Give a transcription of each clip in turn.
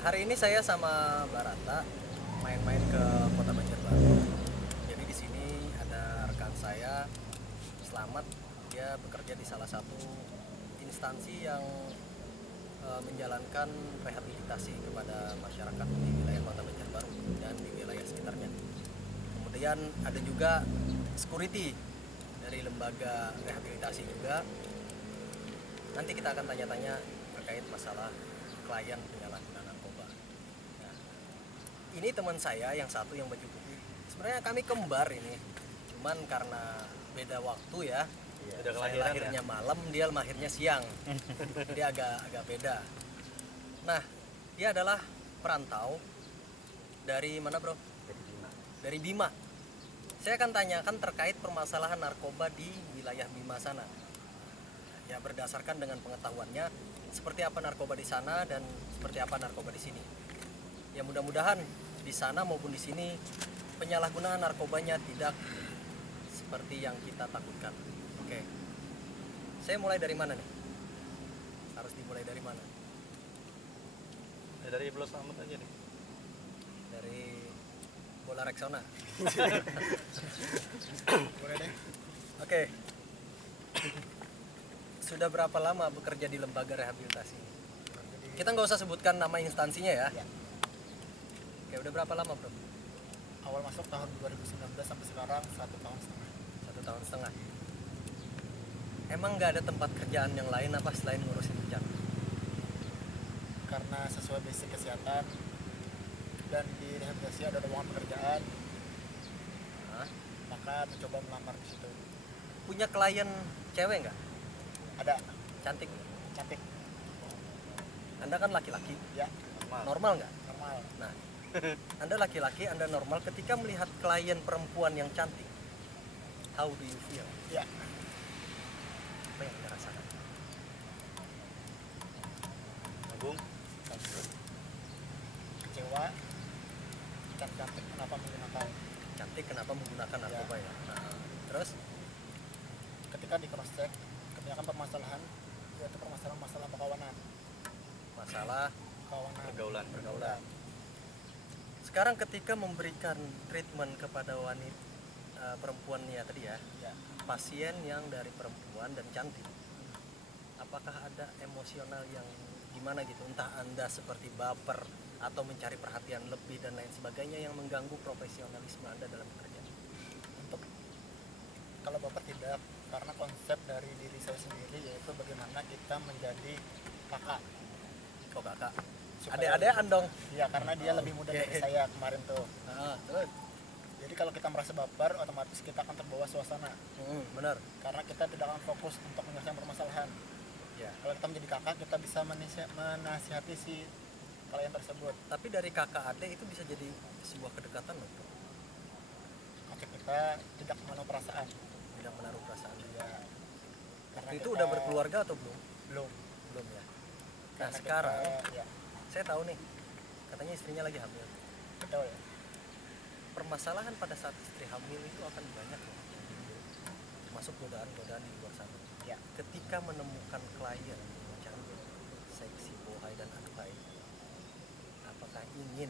Hari ini saya sama Barata main-main ke Kota Banjarbaru. Jadi di sini ada rekan saya, Selamat. Dia bekerja di salah satu instansi yang menjalankan rehabilitasi kepada masyarakat di wilayah Kota Banjarbaru dan di wilayah sekitarnya. Kemudian ada juga security dari lembaga rehabilitasi juga. Nanti kita akan tanya-tanya terkait masalah klien penyalahgunaan narkoba. Nah, ini teman saya yang satu yang baju putih. Sebenarnya kami kembar ini, cuman karena beda waktu ya. Beda Saya kelahiran lahirnya malam, dia lahirnya siang. Jadi agak beda. Nah, dia adalah perantau dari mana, Bro? Dari Bima. Saya akan tanyakan terkait permasalahan narkoba di wilayah Bima sana. Ya, berdasarkan dengan pengetahuannya seperti apa narkoba di sana dan seperti apa narkoba di sini. Ya, mudah-mudahan di sana maupun di sini penyalahgunaan narkobanya tidak seperti yang kita takutkan. Oke. Saya mulai dari mana nih? Harus dimulai dari mana? Ya, dari Iblo Slamet aja nih. Dari bola Rexona. Boleh deh. Oke. Sudah berapa lama bekerja di lembaga rehabilitasi? Kita nggak usah sebutkan nama instansinya ya. Ya. Oke, udah berapa lama, Bro? Awal masuk tahun 2019 sampai sekarang 1,5 tahun. 1,5 tahun. Emang nggak ada tempat kerjaan yang lain apa selain ngurusin hujang? Karena sesuai basic kesehatan dan di rehabilitasi ada lowongan pekerjaan, Hah? maka mencoba melamar di situ. Punya klien cewek nggak? Ada Cantik? cantik, Anda kan laki-laki, ya normal nggak? normal. Nah, Anda laki-laki, Anda normal ketika melihat klien perempuan yang cantik. How do you feel? Ya, Apa yang Anda rasakan? Agung, kecewa. Cantik kenapa menggunakan? Cantik kenapa menggunakan narkoba ya? Nah, terus? Ketika di cross check, kebanyakan permasalahan yaitu permasalahan masalah perkawanan, Masalah pergaulan. sekarang ketika memberikan treatment kepada wanita perempuannya tadi ya, Ya, pasien yang dari perempuan dan cantik, apakah ada emosional yang gimana gitu, entah Anda seperti baper atau mencari perhatian lebih dan lain sebagainya yang mengganggu profesionalisme Anda dalam bekerja? untuk kalau bapak tidak, karena konsep dari diri saya sendiri yaitu bagaimana kita menjadi kakak. Kok kakak? Supaya- Adek-adekan dong. Iya, karena dia lebih muda Oke. dari saya kemarin tuh. Terus? Jadi kalau kita merasa baper, otomatis kita akan terbawa suasana. Benar. Karena kita tidak akan fokus untuk menyelesaikan permasalahan. Ya. Kalau kita menjadi kakak, kita bisa menasihati si klien tersebut. Tapi dari kakak adek itu bisa jadi sebuah kedekatan loh, Bro. Maka kita tidak menaruh perasaan. Tidak menaruh perasaan. Ya, karena Itu kita- udah berkeluarga atau belum? Belum. Belum ya. Nah, Karena sekarang ya, saya tahu nih, katanya istrinya lagi hamil. betul ya. Permasalahan pada saat istri hamil itu akan banyak loh, termasuk godaan-godaan di luar sana. Ya, Ketika menemukan klien yang cantik, seksi, bohai dan aduhai, apakah ingin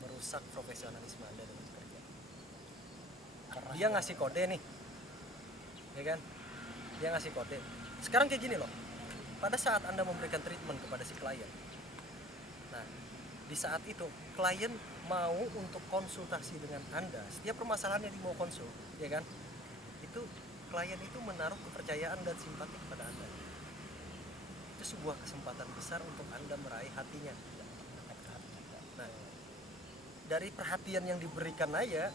merusak profesionalisme Anda dalam bekerja? karena Dia ngasih kode nih, ya kan? Dia ngasih kode. Sekarang kayak gini loh, pada saat Anda memberikan treatment kepada si klien, nah di saat itu klien mau untuk konsultasi dengan Anda, setiap permasalahan yang mau konsul, ya kan? Itu klien itu menaruh kepercayaan dan simpati kepada Anda. Itu sebuah kesempatan besar untuk Anda meraih hatinya. Nah, dari perhatian yang diberikan aja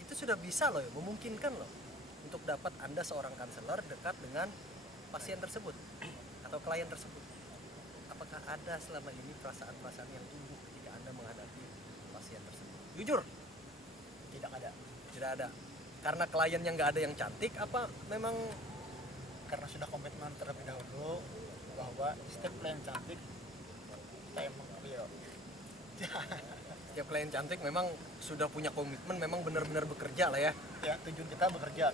itu sudah bisa loh, memungkinkan loh untuk dapat Anda seorang konselor dekat dengan pasien tersebut atau klien tersebut. Apakah ada selama ini perasaan-perasaan yang tumbuh ketika Anda menghadapi pasien tersebut? Jujur, tidak ada. tidak ada. Karena kliennya nggak ada yang cantik, apa memang Karena sudah komitmen terlebih dahulu bahwa setiap klien cantik kita emang real. tiap klien cantik memang sudah punya komitmen, memang benar-benar bekerja lah ya. Ya, tujuan kita bekerja.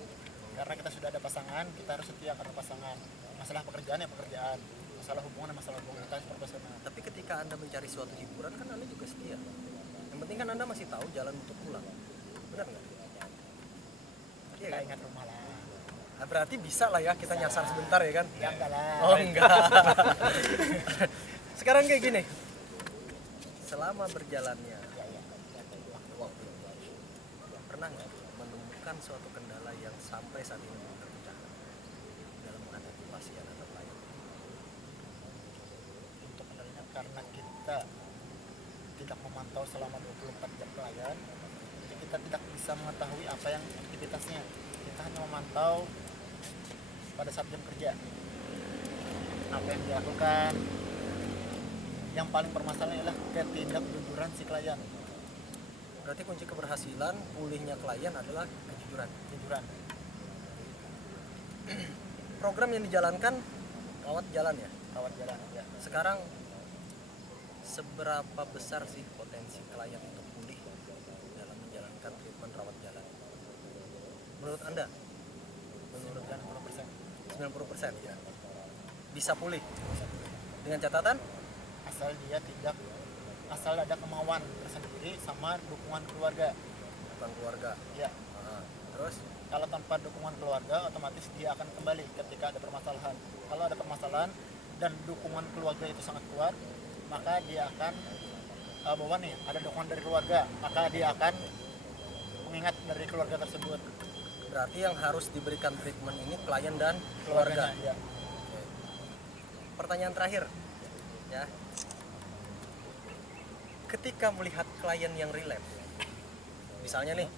Karena kita sudah ada pasangan, kita harus setia karena pasangan. Masalah pekerjaan ya pekerjaan. masalah hubungan kita profesional. Tapi ketika Anda mencari suatu hiburan kan Anda juga setia. Yang penting kan Anda masih tahu jalan untuk pulang. Benar nggak? Iya Kita kan? ingat rumah lah. Nah, berarti bisa lah ya kita nyasar sebentar ya kan? Ya enggak lah. Oh enggak. Sekarang kayak gini. Selama berjalannya Ya. waktu, pernah nggak menemukan suatu kendala yang sampai saat ini belum terpecahkan dalam menghadapi pasien atau klien? Untuk kendalinya karena kita tidak memantau selama 24 jam klien, jadi kita tidak bisa mengetahui apa yang aktivitasnya. Kita hanya memantau pada saat jam kerja apa yang dilakukan. Yang paling bermasalah adalah ketidakjujuran si klien. Berarti kunci keberhasilan pulihnya klien adalah kejujuran. Jujuran. Program yang dijalankan rawat jalan ya. Rawat jalan ya. Sekarang seberapa besar sih potensi klien untuk pulih dalam menjalankan treatment rawat jalan? Menurut Anda? Menurut 90%. 90% ya. Bisa pulih dengan catatan Asal ada kemauan tersendiri sama dukungan keluarga. bukan keluarga. Ya, Terus kalau tanpa dukungan keluarga otomatis dia akan kembali ketika ada permasalahan. Kalau ada permasalahan dan dukungan keluarga itu sangat kuat, maka dia akan bahwa nih ada dukungan dari keluarga, maka dia akan mengingat dari keluarga tersebut. berarti yang harus diberikan treatment ini klien dan keluarga. Keluarganya, ya. Oke. Pertanyaan terakhir ya. Ketika melihat klien yang relapse, misalnya nih,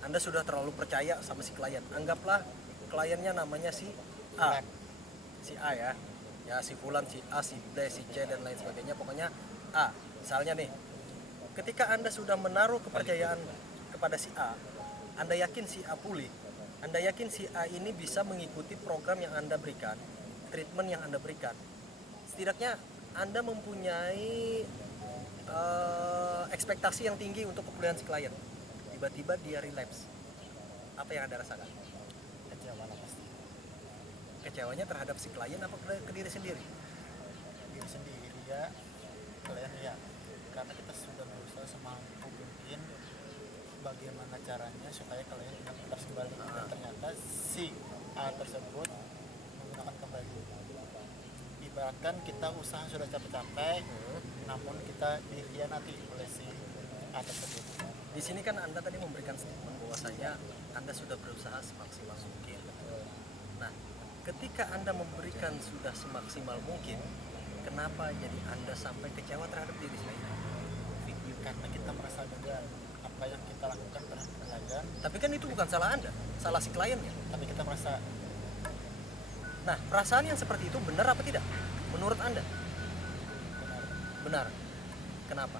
Anda sudah terlalu percaya sama si klien. Anggaplah kliennya namanya si A. Si A ya si Fulan, si A, si B, si C dan lain sebagainya. Pokoknya A. Misalnya nih, ketika Anda sudah menaruh kepercayaan kepada si A, Anda yakin si A pulih. Anda yakin si A ini bisa mengikuti program yang Anda berikan, treatment yang Anda berikan. Setidaknya Anda mempunyai ekspektasi yang tinggi untuk kepulihan si klien. Tiba-tiba dia relapse. Apa yang Anda rasakan? Kecewa lah pasti. Kecewanya terhadap si klien apa ke diri sendiri? Diri sendiri ya, kalian ya. Karena kita sudah berusaha semampu mungkin bagaimana caranya supaya kalian tidak lepas kembali. Dan ternyata si A tersebut menggunakan kembali. Ibaratkan kita usaha sudah capek-capek, namun kita dikhianati oleh si A tersebut. Di sini kan Anda tadi memberikan statement bahwasanya Anda sudah berusaha semaksimal mungkin. Nah, ketika Anda memberikan sudah semaksimal mungkin, kenapa jadi Anda sampai kecewa terhadap diri sendiri? Karena kita merasa gagal apa yang kita lakukan terhadap klien, Tapi kan itu bukan salah Anda, salah si kliennya. tapi kita merasa Nah, perasaan yang seperti itu benar apa tidak? Menurut Anda? benar. Benar. Kenapa?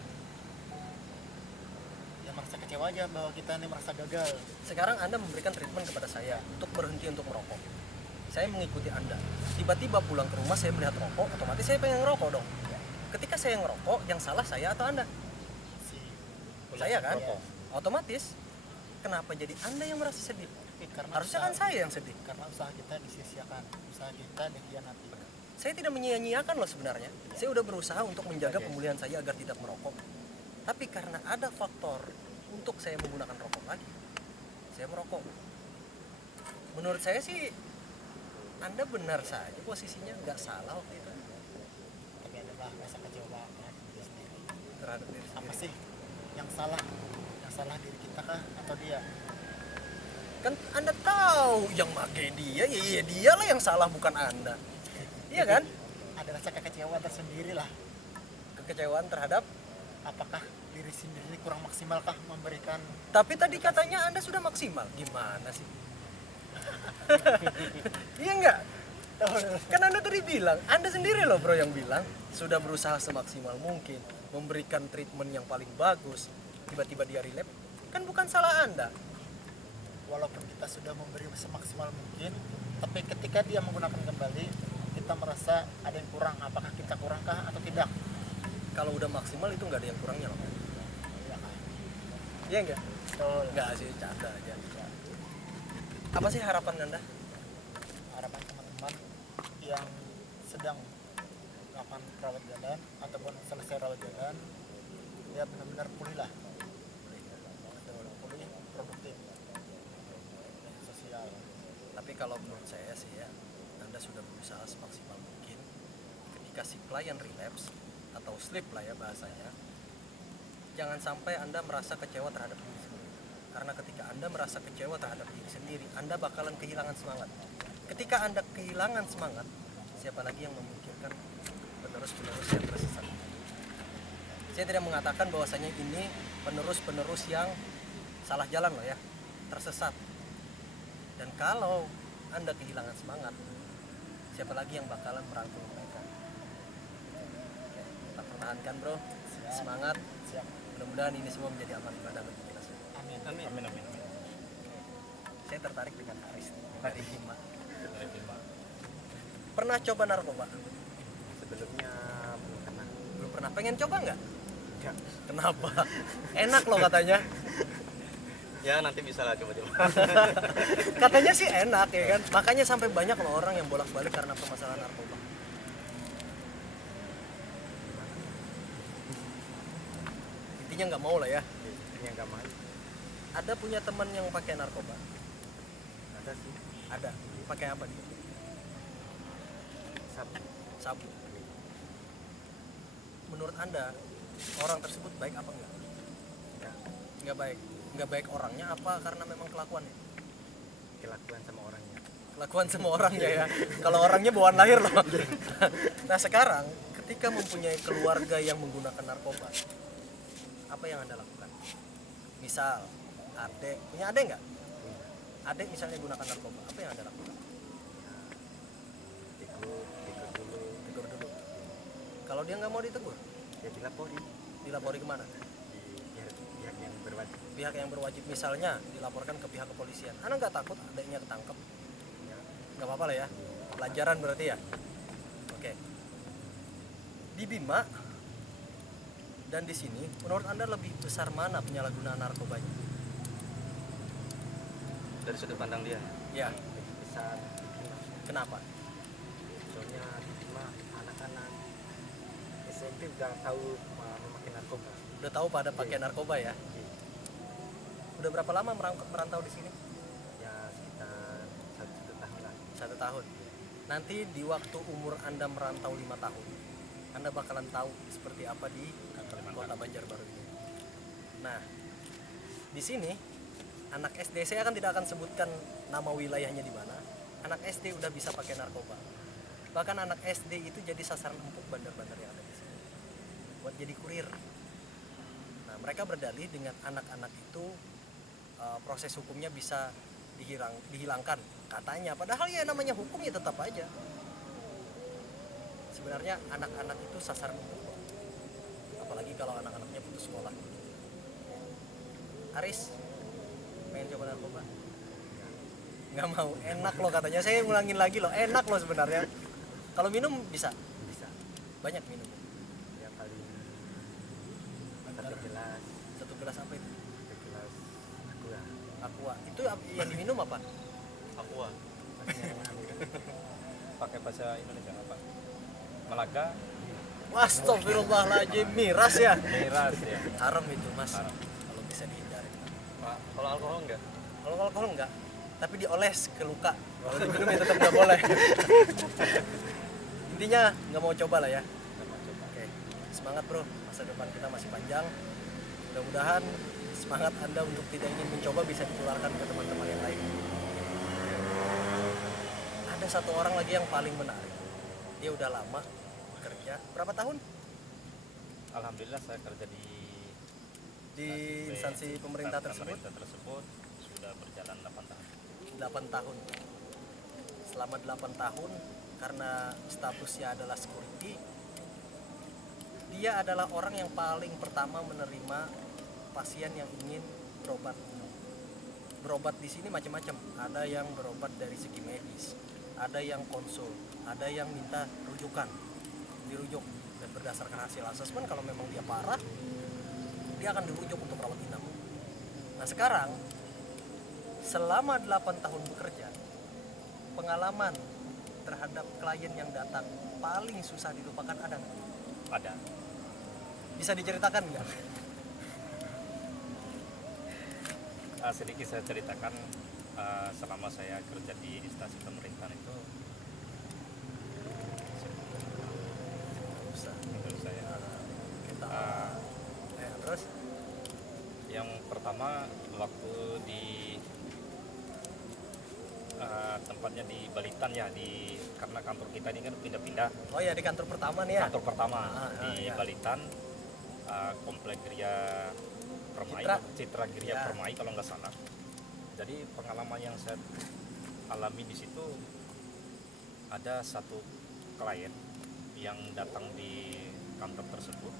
Ya merasa kecewa aja bahwa kita ini merasa gagal. Sekarang Anda memberikan treatment kepada saya untuk berhenti untuk merokok. Saya mengikuti Anda. Tiba-tiba pulang ke rumah saya melihat rokok, otomatis saya pengen ngerokok dong. Ketika saya ngerokok, yang salah saya atau Anda? Si Saya kan? Ya. Otomatis, kenapa jadi Anda yang merasa sedih? Karena Harusnya kan saya yang sedih. karena usaha kita disia-siakan, usaha kita dikhianati. Saya tidak menyia-nyiakan loh sebenarnya. Saya udah berusaha untuk menjaga pemulihan saya agar tidak merokok. Tapi karena ada faktor untuk saya menggunakan rokok lagi, saya merokok. Menurut saya sih, Anda benar saja posisinya, nggak salah waktu itu Tapi adalah rasa kecewa terhadap diri sendiri. terhadap diri Apa sendiri. sih yang salah? Yang salah diri kita kah atau dia? Kan Anda tahu yang pakai dia, ya dia lah yang salah bukan Anda. Iya kan? Ada rasa kekecewaan tersendiri lah. Kekecewaan terhadap. Apakah diri sendiri kurang maksimalkah memberikan? Tapi tadi katanya Anda sudah maksimal. Gimana sih? Iya enggak? Kan Anda tadi bilang, Anda sendiri loh bro yang bilang sudah berusaha semaksimal mungkin memberikan treatment yang paling bagus. Tiba-tiba dia relapse. Kan bukan salah Anda. Walaupun kita sudah memberi semaksimal mungkin, tapi ketika dia menggunakan kembali, kita merasa ada yang kurang. Apakah kita kurangkah atau tidak? Kalau udah maksimal itu nggak ada yang kurangnya loh. Ya kan? Iya enggak? Betul. Enggak sih, canda aja. Apa sih harapan Anda? Harapan teman-teman yang sedang melakukan rawat jalan ataupun selesai rawat jalan, dia benar-benar pulih lah. Betul, pulih, produktif, sosial. Tapi kalau menurut saya sih ya, Anda sudah berusaha semaksimal mungkin. Ketika si klien relapse atau sleep lah ya bahasanya, jangan sampai Anda merasa kecewa terhadap diri sendiri. Karena ketika Anda merasa kecewa terhadap diri sendiri, Anda bakalan kehilangan semangat. Ketika Anda kehilangan semangat, siapa lagi yang memikirkan penerus-penerus yang tersesat? Saya tidak mengatakan bahwasanya ini penerus-penerus yang salah jalan loh ya, tersesat. Dan kalau Anda kehilangan semangat, siapa lagi yang bakalan merangkul mereka? Oke, kita pertahankan bro, semangat. Siap. Mudah-mudahan ini semua menjadi amal ibadah bagi kita semua. Amin. Amin. Amin. Amin. Saya tertarik dengan Haris dari Hima. Dari Bima. Pernah coba narkoba? Sebelumnya belum pernah. Belum pernah. Pengen coba nggak? Enggak. Kenapa? Enak loh katanya. Ya nanti bisa lah coba-coba. Katanya sih enak ya kan. Makanya sampai banyak loh orang yang bolak-balik karena permasalahan narkoba. Intinya nggak mau lah ya. Ini enggak mau. Ada punya teman yang pakai narkoba? Ada sih. Ada. Pakai apa dia? Sabu. Sabu. Menurut Anda, orang tersebut baik apa enggak? Enggak. Enggak baik. Enggak baik orangnya apa karena memang kelakuannya? Kelakuan sama orangnya. Kelakuan semua orangnya ya. Kalau orangnya bawaan lahir loh. Nah sekarang, ketika mempunyai keluarga yang menggunakan narkoba, apa yang Anda lakukan? Misal, adek, punya adek nggak? Adek misalnya gunakan narkoba, apa yang Anda lakukan? Tegur dulu. Tegur dulu. Kalau dia nggak mau ditegur, Ya dilapori dilapori kemana? di pihak yang berwajib. Pihak yang berwajib, misalnya dilaporkan ke pihak kepolisian. Anda nggak takut adeknya ketangkep? Ya. Nggak apa-apa lah ya. Pelajaran berarti ya. Oke. Di Bima dan di sini, menurut Anda lebih besar mana penyalahgunaan narkobanya? Dari sudut pandang dia. Ya, Lebih besar di Bima. kenapa? Soalnya di Bima anak-anak SMP udah tahu memakai narkoba. Udah tahu pada pakai narkoba ya? Iya. Udah berapa lama merantau di sini? Ya sekitar 1 tahun lah. 1 tahun. Nanti di waktu umur Anda merantau 5 tahun, Anda bakalan tahu seperti apa di kota Banjarbaru ini. Nah, di sini anak SD, saya kan tidak akan sebutkan nama wilayahnya di mana. Anak SD udah bisa pakai narkoba. Bahkan anak SD itu jadi sasaran empuk bandar-bandar yang ada di sini. Buat jadi kurir. Nah, mereka berdalih dengan anak-anak itu proses hukumnya bisa dihilangkan katanya. Padahal ya namanya hukum ya tetap aja. Sebenarnya anak-anak itu sasaran empuk. Apalagi kalau anak-anaknya putus sekolah. Aris, pengen coba narkoba? Nggak mau, enak loh katanya. Saya ngulangin lagi loh, enak loh sebenarnya. Kalau minum bisa? Bisa. Banyak minum. Ya paling 1 gelas. 1 gelas apa itu? 1 gelas aqua. Aqua. Itu yang diminum apa? Aqua. Pakai bahasa Indonesia apa? Malaga, Astagfirullahaladzim, miras ya? miras ya. Haram itu mas, Haram. kalau bisa dihindari. Pak, kalau alkohol enggak? Kalau alkohol enggak, tapi dioles ke luka. Kalau diminum ya tetap nggak boleh. Intinya nggak mau coba lah ya. Oke, semangat bro, masa depan kita masih panjang. Mudah-mudahan semangat Anda untuk tidak ingin mencoba bisa ditularkan ke teman-teman yang lain. Ada satu orang lagi yang paling menarik. Dia udah lama bekerja. Berapa tahun? Alhamdulillah saya kerja Di instansi pemerintah tersebut? Sudah berjalan 8 tahun. 8 tahun. Selama 8 tahun karena statusnya adalah security, dia adalah orang yang paling pertama menerima pasien yang ingin berobat. Berobat di sini macam-macam. Ada yang berobat dari segi medis, ada yang konsul, ada yang minta rujukan, dirujuk, dan berdasarkan hasil asesmen kalau memang dia parah, dia akan dirujuk untuk rawat inap. Nah sekarang selama 8 tahun bekerja, pengalaman terhadap klien yang datang paling susah dilupakan ada nggak? Ada. Bisa diceritakan nggak? Sedikit saya ceritakan, selama saya kerja di instansi pemerintahan itu Susah. menurut saya Kita uh, terus yang pertama waktu di tempatnya di Balitan ya, karena kantor kita ini kan pindah-pindah. oh ya di kantor pertama nih ya. Kantor pertama di iya. Balitan, Komplek Gria Permai, Citra Gria Ya. Permai kalau nggak salah. Jadi pengalaman yang saya alami di situ, ada satu klien yang datang di kantor tersebut.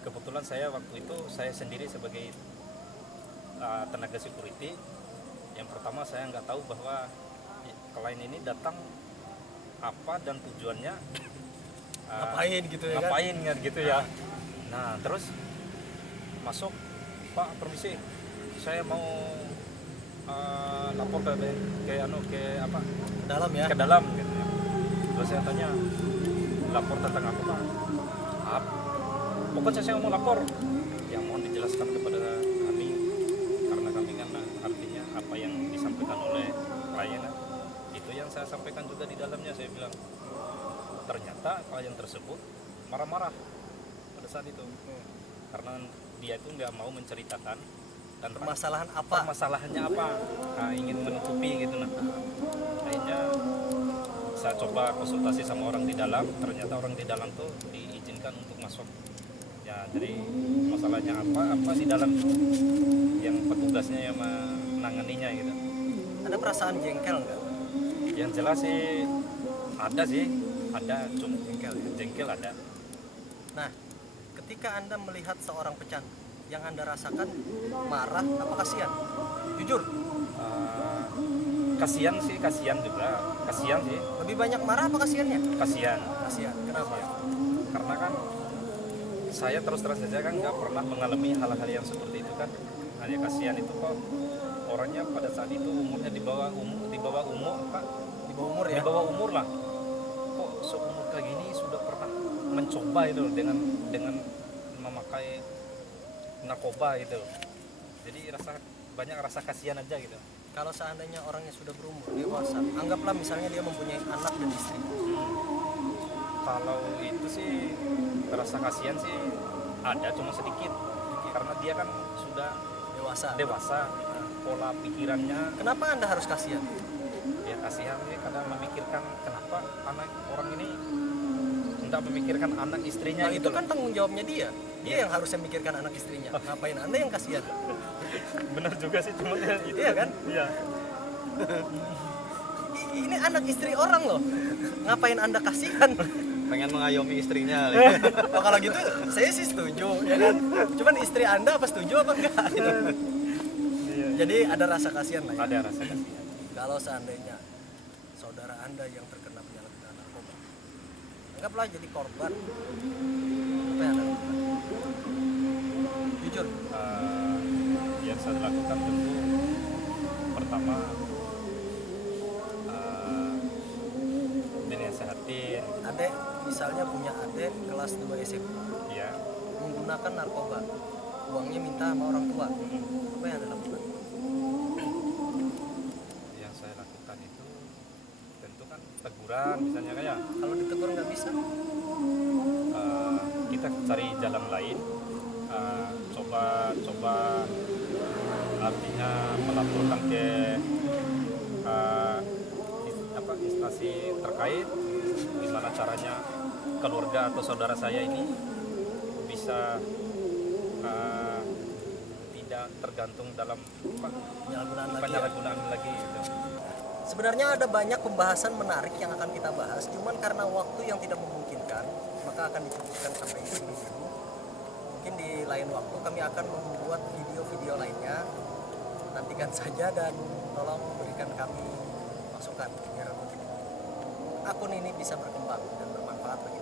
Kebetulan saya waktu itu saya sendiri sebagai tenaga security. Yang pertama saya nggak tahu bahwa klien ini datang apa dan tujuannya Ngapain gitu ya kan? ngapain kan gitu ya. Nah terus masuk, Pak permisi, saya mau lapor ke apa Dalam ya. ke dalam gitu ya. Terus saya tanya, lapor tentang apa Pak? Pokoknya saya mau lapor. Yang mohon dijelaskan kepada kami, karena kami kan artinya apa yang disampaikan oleh klien itu yang saya sampaikan juga di dalamnya. Saya bilang, ternyata klien tersebut marah-marah pada saat itu karena dia itu nggak mau menceritakan dan Permasalahan apa? permasalahannya apa, ingin menutupi gitu. Nah akhirnya saya coba konsultasi sama orang di dalam, ternyata orang di dalam tuh diizinkan untuk masuk ya. Jadi masalahnya apa di dalam yang petugasnya yang menanganinya gitu. Ada perasaan jengkel nggak? Yang jelas sih ada cuma jengkel ada. Nah, ketika Anda melihat seorang pecandu, yang Anda rasakan marah apa kasihan? Jujur, Kasihan juga, kasihan sih, lebih banyak marah apa kasihannya? kasihan. Kasihan. Kenapa? Karena kan saya terus saja kan nggak pernah mengalami hal-hal yang seperti itu kan. Hanya kasihan itu kok orangnya pada saat itu umurnya di bawah umur Pak, Di bawah umur di ya? bawah umur lah. Kok seumur kayak gini sudah pernah mencoba itu dengan memakai narkoba itu. Jadi banyak rasa kasihan aja gitu. Kalau seandainya orangnya sudah berumur, dewasa, anggaplah misalnya dia mempunyai anak dan istri. Kalau itu sih rasa kasihan sih ada, cuma sedikit karena dia kan sudah dewasa, pola pikirannya. Kenapa Anda harus kasihan? Ya kasihan sih, kadang memikirkan kenapa anak orang ini tidak memikirkan anak istrinya Nah, gitu itu kan loh. tanggung jawabnya dia yang harusnya memikirkan anak istrinya. Ngapain Anda yang kasihan? Benar juga sih, cuma ya itu. Iya kan? Iya. Ini anak istri orang loh. Ngapain Anda kasihan? Pengen mengayomi istrinya. Oh, kalau gitu saya sih setuju ya kan. Cuman istri Anda apa setuju apa enggak gitu. Iya. Jadi ada rasa kasihan lah ya. Ada rasa kasihan. Kalau seandainya saudara Anda yang terkena penyalahgunaan narkoba, anggaplah jadi korban, apa yang Anda lakukan? Jujur. Yang saya lakukan tentu pertama dinasehatin Adek misalnya punya adek kelas 2 SMA ya. menggunakan narkoba, uangnya minta sama orang tua, apa yang Anda lakukan? Yang saya lakukan itu tentu kan teguran misalnya kayak Kalau ditegur nggak bisa, kita cari jalan lain, coba artinya melaporkan ke instansi terkait gimana caranya keluarga atau saudara saya ini bisa tidak tergantung dalam penyalahgunaan lagi gitu. sebenarnya ada banyak pembahasan menarik yang akan kita bahas, cuman karena waktu yang tidak memungkinkan, maka akan dicukupkan sampai di sini dulu. Mungkin di lain waktu kami akan membuat video-video lainnya. Nantikan saja dan tolong berikan kami masukan biar akun ini bisa berkembang dan bermanfaat bagi